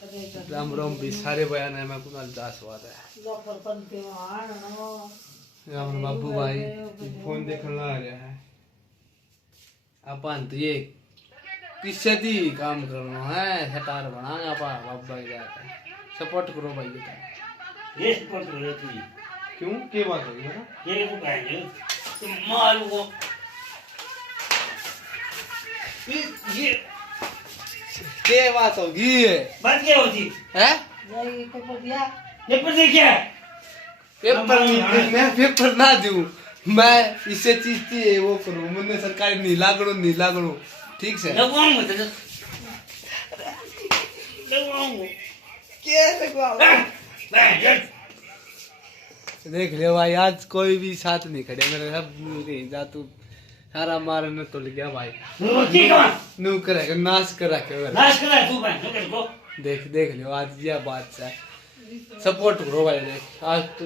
राम राम भी सारे बयान है। मैं कुणाल दास वाद है राम बाबू भाई फोन देखने आ रहा है। अपन तो ये किससे थी काम करना है सटार बनाना पा बाबा जाकर सपोर्ट करो भाई बेटा। ये सपोर्ट करो तू क्यों क्या बात हो गई ना ये तो कहेंगे तुम मारो वो ये क्या बात होगी बात क्या होती है पेपर देखिए पेपर मैं पेपर ना दूं मैं इससे चीज थी वो करूं मैंने सरकारी नीला करूं ठीक से लगवाऊंगा तो लगवाऊंगा क्या लगवाऊं देख ले भाई आज कोई भी साथ नहीं खड़े मेरे सब नहीं जा तू सारा मारने तो लग गया भाई नू करेगा नाश करा के नाश करा तू भाई तो को देख ले आज ये बात है सपोर्ट करो भाई देख आज तू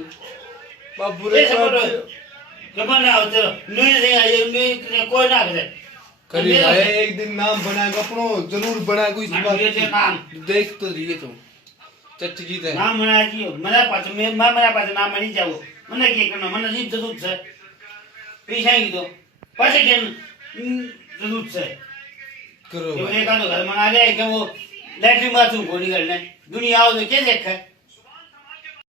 बाबू रे कब ना हो तो नहीं कोई ना करे करी भाई एक दिन नाम बनाएगा अपनो जरूर बनाएगा इस बात देख तो रही तुम चटकी है नाम बना दियो मेरा पास नाम नहीं जाओ मने के करना मने जीव जरूर છે પૈસા ही दो पासे के जरूर છે करो ये का तो घर मना ले कि वो लैट्रिन बाथरूम खोली करने दुनिया आओ तो क्या देखे